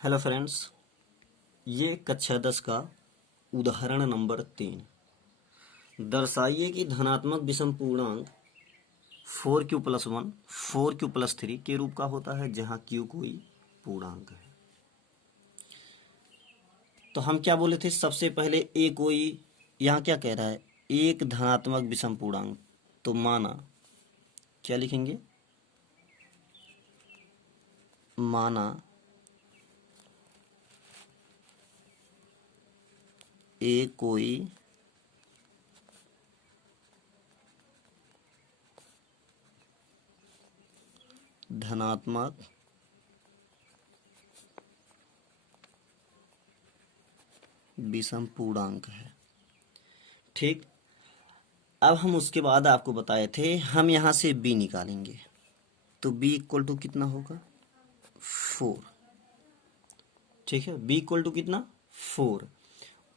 Hello friends, ये कक्षा 10 का उदाहरण नंबर 3। दर्शाइए कि धनात्मक विषम पूर्णांक 4q+1 4q+3 के रूप का होता है जहां q कोई पूर्णांक है। तो हम क्या बोले थे सबसे पहले, ए कोई, यहाँ क्या कह रहा है, एक धनात्मक विषम पूर्णांक। तो माना, क्या लिखेंगे, माना ए कोई धनात्मक विषम पूर्णांक है। ठीक, अब हम उसके बाद आपको बताए थे हम यहाँ से b निकालेंगे। तो b इक्वल टू कितना होगा, 4। ठीक है, b इक्वल टू कितना, 4।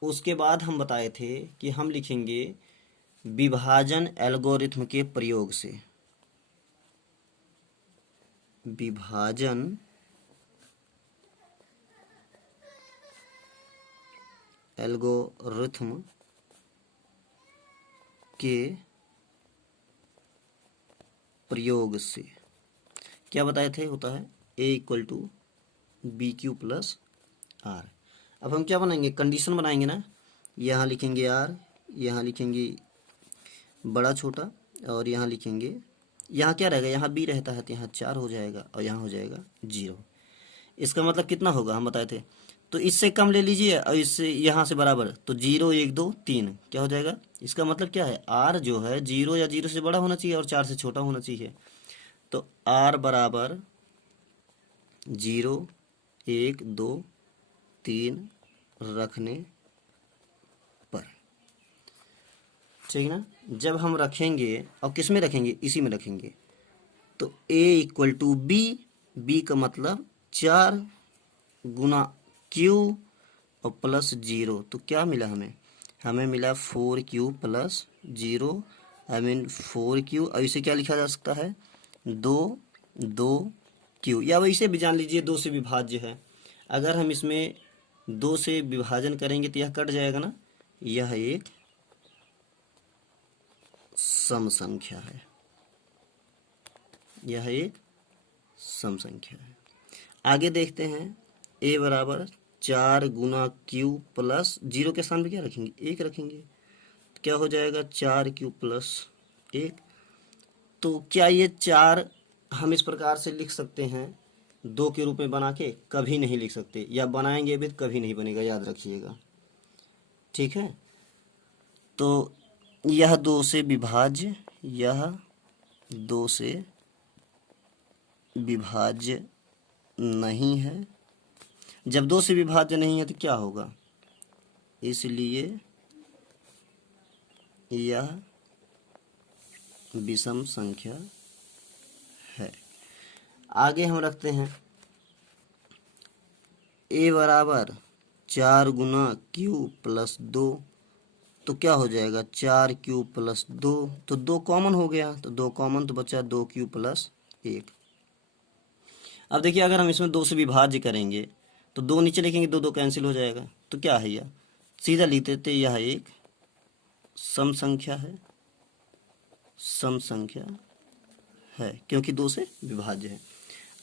उसके बाद हम बताए थे कि हम लिखेंगे विभाजन एल्गोरिथ्म के प्रयोग से, विभाजन एल्गोरिथ्म के प्रयोग से क्या बताए थे, होता है a इक्वल टू BQ+R। अब हम क्या बनाएंगे, कंडीशन बनाएंगे ना। यहाँ लिखेंगे R, यहाँ लिखेंगे बड़ा छोटा, और यहाँ लिखेंगे, यहाँ क्या रहेगा, यहाँ b रहता है तो यहाँ 4 हो जाएगा और यहाँ हो जाएगा 0। इसका मतलब कितना होगा, हम बताए थे। तो इससे कम ले लीजिए और इससे यहाँ से बराबर, तो 0 1 2 3 क्या हो जाएगा। इसका मतलब क्या है, r जो है 0 या 0 से बड़ा होना चाहिए और 4 से छोटा होना चाहिए। तो r बराबर 0 1 2 3 रखने पर, ठीक ना। जब हम रखेंगे, और किस में रखेंगे, इसी में रखेंगे, तो a इक्वल टू b का मतलब 4 गुना q और प्लस 0। तो क्या मिला हमें, हमें मिला 4q+0, आई मीन 4q। और इसे क्या लिखा जा सकता है, 2q, या वैसे भी जान लीजिए 2 से विभाज्य है। अगर हम इसमें 2 से विभाजन करेंगे तो यह कट जाएगा ना। यह एक सम संख्या है, यह एक सम संख्या है। आगे देखते हैं, a बराबर 4 गुना q प्लस 0 के स्थान पे क्या रखेंगे, 1 रखेंगे। तो क्या हो जाएगा, 4q+1। तो क्या ये 4 हम इस प्रकार से लिख सकते हैं 2 के रूप में बना के, कभी नहीं लिख सकते, या बनाएंगे भी तो कभी नहीं बनेगा, याद रखिएगा। ठीक है, तो यह 2 से विभाज्य, यह 2 से विभाज्य नहीं है। जब 2 से विभाज्य नहीं है तो क्या होगा, इसलिए यह विषम संख्या है। आगे हम रखते हैं a बराबर 4 गुना q प्लस 2। तो क्या हो जाएगा, 4q+2। तो 2 कॉमन हो गया, तो 2 कॉमन, तो बचा 2q+1। अब देखिए, अगर हम इसमें 2 से विभाज्य करेंगे तो 2 नीचे लिखेंगे, 2 2 कैंसिल हो जाएगा। तो क्या है, यह सीधा लिखते थे, यह एक सम संख्या है, सम संख्या है, क्योंकि 2 से विभाज्य है।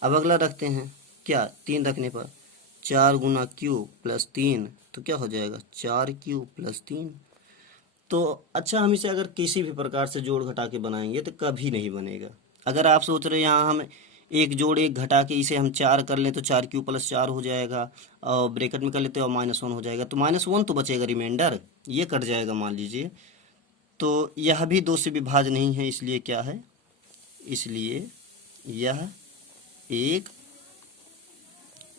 अब अगला रखते हैं, क्या, 3 रखने पर 4 गुना q+3, तो क्या हो जाएगा, 4q+3। तो अच्छा, हम इसे अगर किसी भी प्रकार से जोड़ घटा के बनाएंगे तो कभी नहीं बनेगा। अगर आप सोच रहे हैं यहाँ हम एक जोड़ एक घटा के इसे हम 4 कर लें तो 4q+4 हो जाएगा, और ब्रैकेट में कर लेते हैं और -1 हो जाएगा, तो -1 तो बचेगा, रिमाइंडर ये कट जाएगा मान लीजिए। तो यह भी 2 से विभाज्य नहीं है, इसलिए क्या है, इसलिए यह एक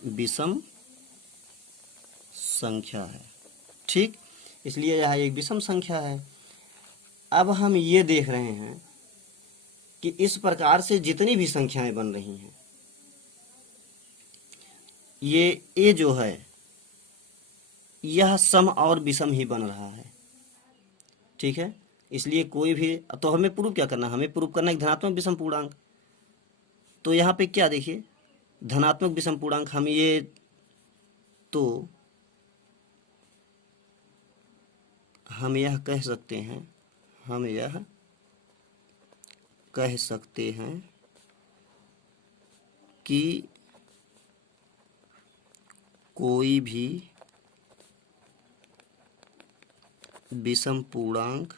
विषम संख्या है। ठीक, इसलिए यह एक विषम संख्या है। अब हम ये देख रहे हैं कि इस प्रकार से जितनी भी संख्याएं बन रही हैं, ये a जो है यह सम और विषम ही बन रहा है। ठीक है, इसलिए कोई भी, तो हमें प्रूव क्या करना, हमें प्रूव करना है धनात्मक विषम पूर्णांक। तो यहाँ पे क्या देखिए, धनात्मक विषम पूर्णांक हम ये तो हम यह कह सकते हैं कि कोई भी विषम पूर्णांक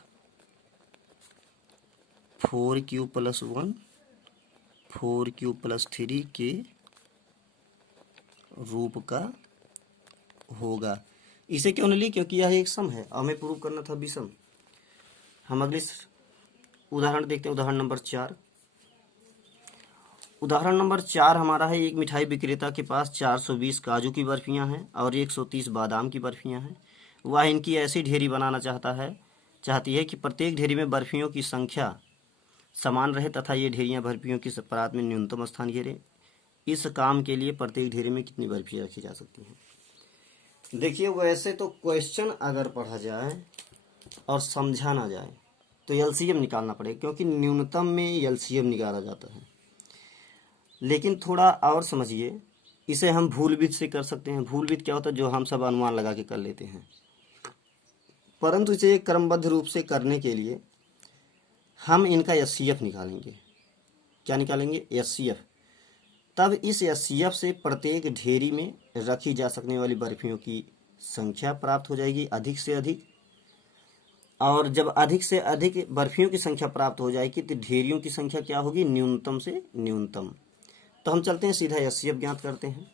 4q + 1 4q + 3 के रूप का होगा। इसे क्यों नहीं ली? क्योंकि यह एक सम है, हमें प्रूव करना था विषम। हम अगले उदाहरण देखते हैं, उदाहरण नंबर 4। उदाहरण नंबर 4 हमारा है, एक मिठाई विक्रेता के पास 420 काजू की बर्फियां हैं और 130 बादाम की बर्फियां हैं। वह इनकी ऐसी ढेरी बनाना चाहती है कि प्रत्येक ढेरी में बर्फियों की संख्या समान रहे तथा ये ढेरियां बर्फियों की परात में न्यूनतम स्थान घेरे। इस काम के लिए प्रत्येक ढेरी में कितनी बर्फियां रखी जा सकती हैं? देखिए, वैसे तो क्वेश्चन अगर पढ़ा जाए और समझा ना जाए तो एलसीएम निकालना पड़ेगा, क्योंकि न्यूनतम में एलसीएम निकाला जाता है। लेकिन थोड़ा और समझिए, इसे हम भूलविधि से कर सकते हैं। भूलविधि क्या होता है? जो हम सब अनुमान लगा के कर लेते हैं। परंतु इसे क्रमबद्ध रूप से करने के लिए हम इनका एचसीएफ निकालेंगे। क्या निकालेंगे? एचसीएफ। तब इस एचसीएफ से प्रत्येक ढेरी में रखी जा सकने वाली बर्फियों की संख्या प्राप्त हो जाएगी, अधिक से अधिक। और जब अधिक से अधिक बर्फियों की संख्या प्राप्त हो जाएगी तो ढेरियों की संख्या क्या होगी? न्यूनतम से न्यूनतम। तो हम चलते हैं सीधा एचसीएफ ज्ञात करते हैं।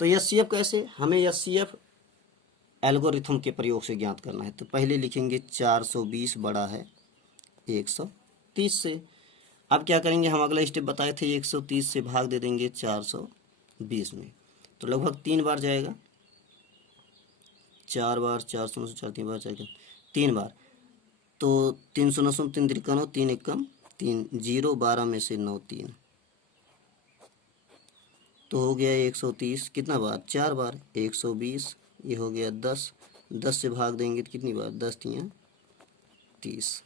तो एचसीएफ कैसे? हमें एचसीएफ एल्गोरिथम के प्रयोग से ज्ञात करना है। तो पहले लिखेंगे 420 बड़ा है 130 से। अब क्या करेंगे? हम अगला स्टेप बताए थे, 130 से भाग दे देंगे 420 में, तो लगभग 3 बार जाएगा। 4 बार 400 4 3 बार 3 बार, तो 300 900 3 त्रिकोण 3 एकम 3 0 12 में से 9 3, तो हो गया 130। कितना बार? 4 बार 120। ये हो गया 10 से भाग देंगे तो कितनी बार? 10 3 30।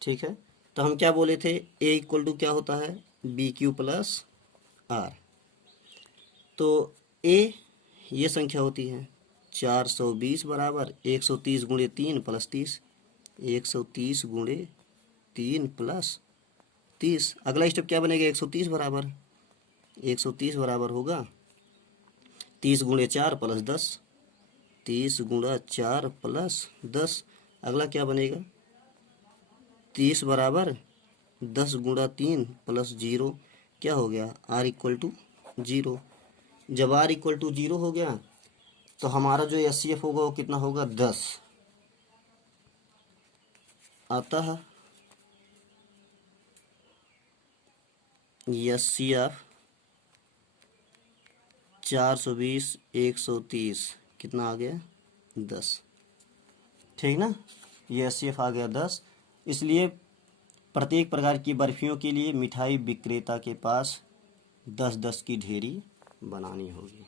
ठीक है, तो हम क्या बोले थे? ए इक्वल टू क्या होता है? BQ + R। तो ए ये संख्या होती है 420 बराबर 130 × 3 + 30। 130 × 3 + 30। अगला स्टेप क्या बनेगा? 130 बराबर 130 बराबर होगा 30 × 4 + 10। 30 × 4 + 10। अगला क्या बनेगा? 30 बराबर 10 × 3 + 0। क्या हो गया? R = 0। जब R = 0 हो गया तो हमारा जो एचसीएफ होगा वो कितना होगा? 10। अतः एचसीएफ 420 130 कितना आ गया? 10। ठीक ना? ये एचसीएफ आ गया 10। इसलिए प्रत्येक प्रकार की बर्फियों के लिए मिठाई विक्रेता के पास 10-10 की ढेरी बनानी होगी।